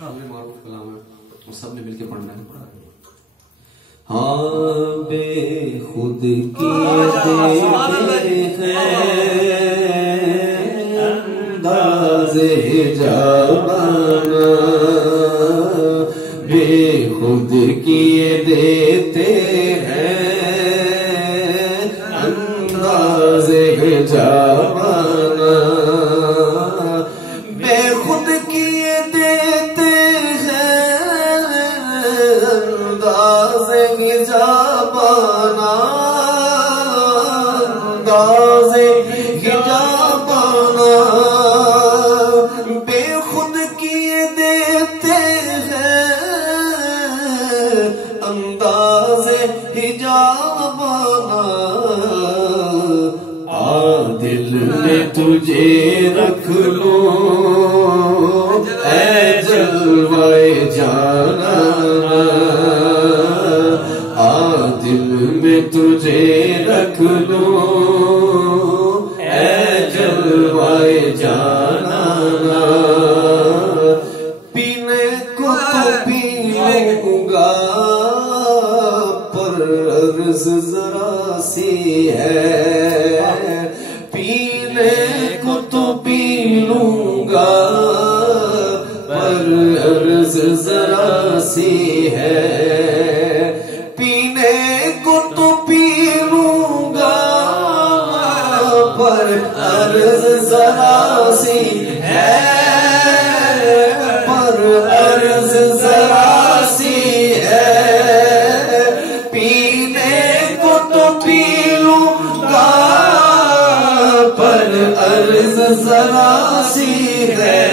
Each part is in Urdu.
معروف کلام ہے اور سب نے مل کے پڑھنا ہے. ہاں بے خود کی انداز جوانہ بے خود کیے دیتے ہیں انداز جوانہ بے خود کیے دیتے ہیں انداز جوانہ انداز جوانہ بے خود کیے دیتے ہیں انداز جوانہ دل میں تجھے رکھ لو اے جلوے جانا دل میں تجھے رکھ لو اے جلوے جانا پینے کو تو پی لوں گا پر عرض ذرا سی ہے پینے کو تو پی لوں گا پر عرض ذرا سی ہے پینے کو تو پی لوں گا پر عرض ذرا سی ہے پر عرض ذرا سی ہے پینے کو تو پی لوں گا پر عرض ذرا سی ہے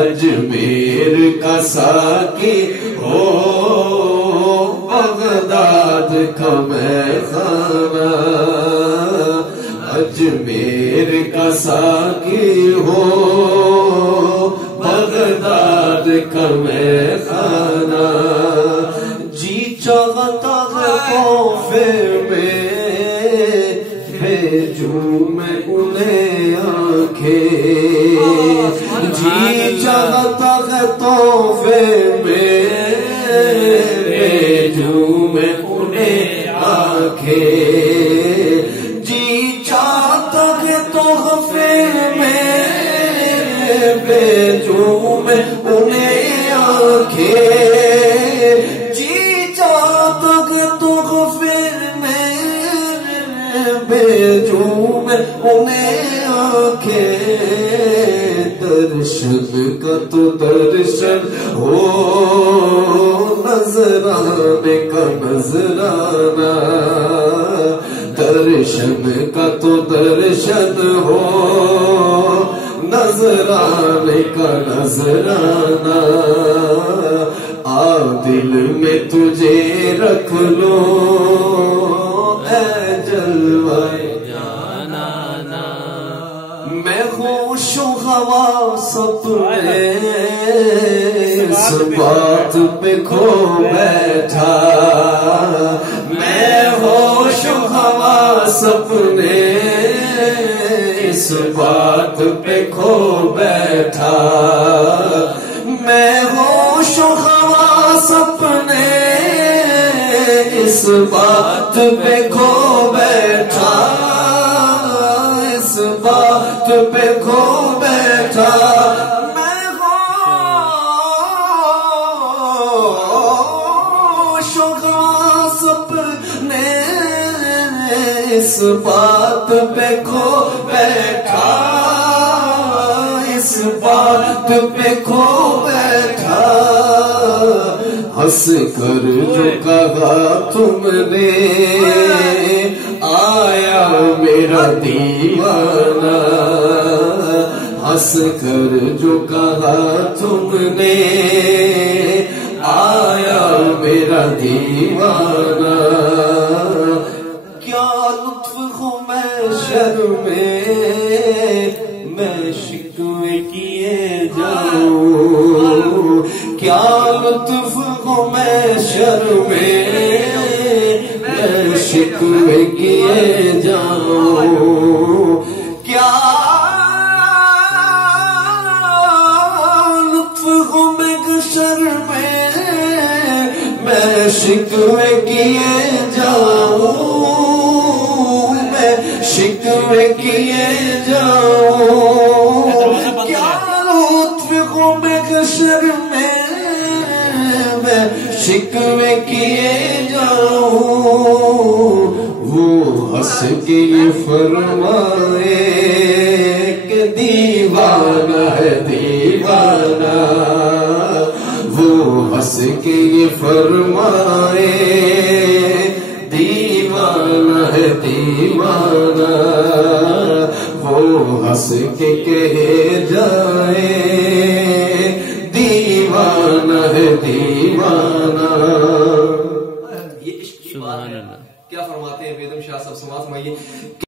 اجمیر کا ساقی ہو بغداد کا میخانہ اجمیر کا ساقی ہو بغداد کا میخانہ جی چاہتا ہے تحفے میں بھیجوں میں انہیں آنکھیں جی چاہتا ہے تحفے میں بھیجوں میں انہیں آنکھیں جی چاہتا ہے تحفے میں بھیجوں میں انہیں آنکھیں جی چاہتا ہے تحفے میں بھیجوں میں انہیں آنکھیں درشن کا تو درشن ہو نظرانے کا نظرانہ درشن کا تو درشن ہو نظرانے کا نظرانہ دل میں تجھے رکھ لو اے جلوے جانا میں خوش و خواص اپنے اس بات پہ کھو بیٹھا میں ہوش و خواص اپنے اس بات پہ کھو بیٹھا میں ہوش و خواص اپنے اس بات پہ کھو بیٹھا اس بات پہ کھو بیٹھا میں ہوش و خواص اپنے اس بات پہ کھو بیٹھا اس بات پہ کھو بیٹھا ہنس کر جو کہا تم نے آیا میرا دیوانہ ہنس کر جو کہا تم نے آیا میرا دیوانہ کیا لطف ہو میں شرمے میں شکوے کیے جاؤں کیا لطف ہو میں شرمے میں شکوے کیے جاؤں کیا لطف شکوے کیے جاؤں میں شکوے کیے جاؤں کیا لطف ہو محشر میں شکوے کیے جاؤں وہ ہنس کے یہ فرمائے کہ دیوانہ ہے دیوانہ وہ ہنس کے یہ فرمائے دیوانہ ہے دیوانہ وہ ہنس کے کہے جائے